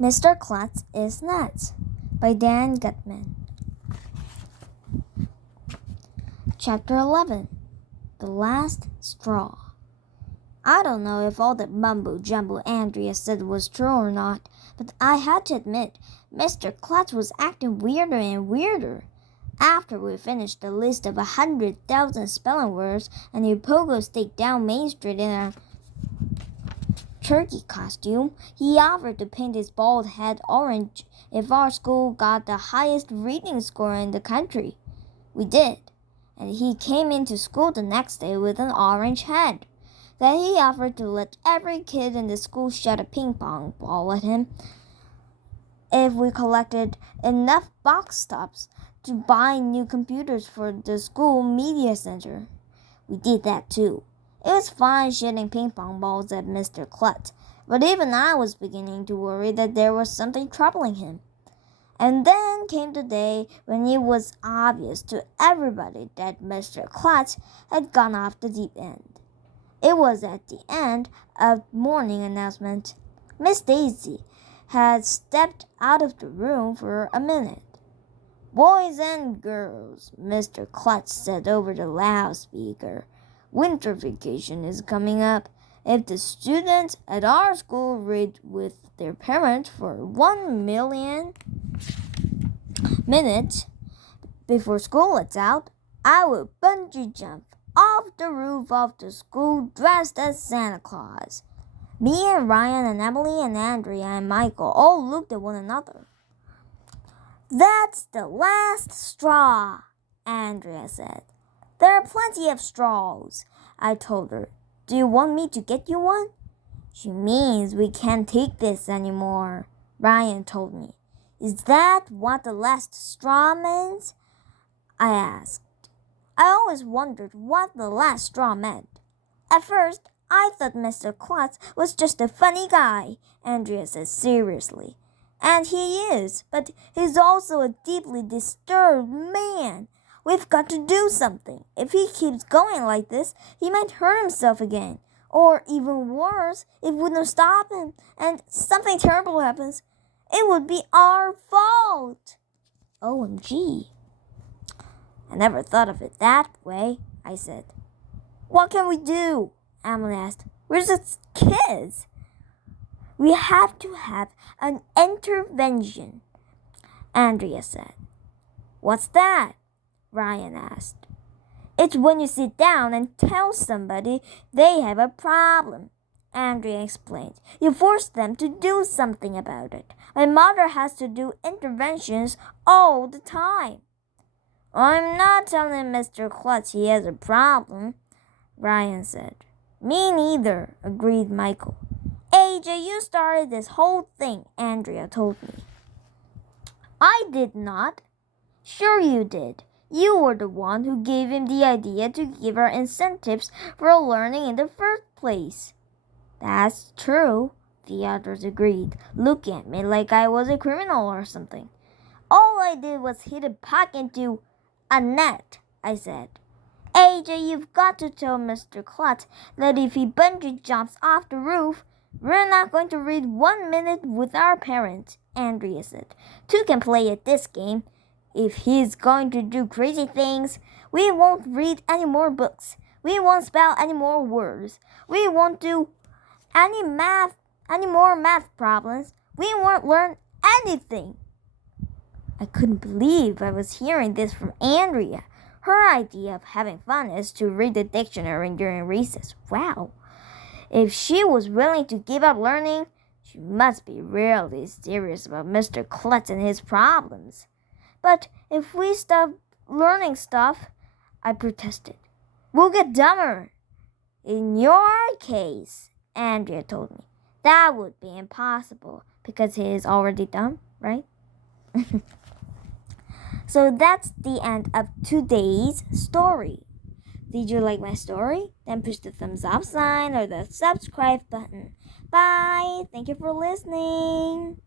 Mr. Klutz is Nuts by Dan Gutman. Chapter 11. The Last Straw. I don't know if all the mumbo-jumbo Andrea said was true or not, but I had to admit, Mr. Klutz was acting weirder and weirder. After we finished the list of 100,000 spelling words and he pogo staked down Main Street in a turkey costume, he offered to paint his bald head orange if our school got the highest reading score in the country. We did, and he came into school the next day with an orange head. Then he offered to let every kid in the school shoot a ping pong ball at him if we collected enough box tops to buy new computers for the school media center. We did that too. It was fun shooting ping pong balls at Mr. Klutz, but even I was beginning to worry that there was something troubling him. And then came the day when it was obvious to everybody that Mr. Klutz had gone off the deep end. It was at the end of morning announcement. Miss Daisy had stepped out of the room for a minute. "Boys and girls," Mr. Klutz said over the loudspeaker, "winter vacation is coming up. If the students at our school read with their parents for 1,000,000 minutes before school lets out, I will bungee jump off the roof of the school dressed as Santa Claus." Me and Ryan and Emily and Andrea and Michael all looked at one another. "That's the last straw," Andrea said. "There are plenty of straws," I told her. "Do you want me to get you one?" "She means we can't take this anymore," Ryan told me. "Is that what the last straw means?" I asked. I always wondered what the last straw meant. At first, I thought Mr. Klutz was just a funny guy, Andrea said seriously. And he is, but he's also a deeply disturbed man. We've got to do something. If he keeps going like this, he might hurt himself again. Or even worse, if we don't stop him and something terrible happens, it would be our fault. OMG. I never thought of it that way, I said. "What can we do?" Emily asked. "We're just kids." "We have to have an intervention," Andrea said. "What's that?" Ryan asked. "It's when you sit down and tell somebody they have a problem," Andrea explained. "You force them to do something about it. My mother has to do interventions all the time." "I'm not telling Mr. Klutz he has a problem," Ryan said. "Me neither," agreed Michael. "AJ, you started this whole thing," Andrea told me. "I did not." "Sure you did. You were the one who gave him the idea to give her incentives for learning in the first place." "That's true," the others agreed, looking at me like I was a criminal or something. "All I did was hit a puck into a net," I said. "AJ, you've got to tell Mr. Klutz that if he bungee jumps off the roof, we're not going to read 1 minute with our parents," Andrea said. "Two can play at this game. If he's going to do crazy things, we won't read any more books. We won't spell any more words. We won't do any more math problems. We won't learn anything." I couldn't believe I was hearing this from Andrea. Her idea of having fun is to read the dictionary during recess. Wow. If she was willing to give up learning, she must be really serious about Mr. Klutz and his problems. "But if we stop learning stuff," I protested, "we'll get dumber." "In your case," Andrea told me, "that would be impossible because he is already dumb, right?" So that's the end of today's story. Did you like my story? Then push the thumbs up sign or the subscribe button. Bye. Thank you for listening.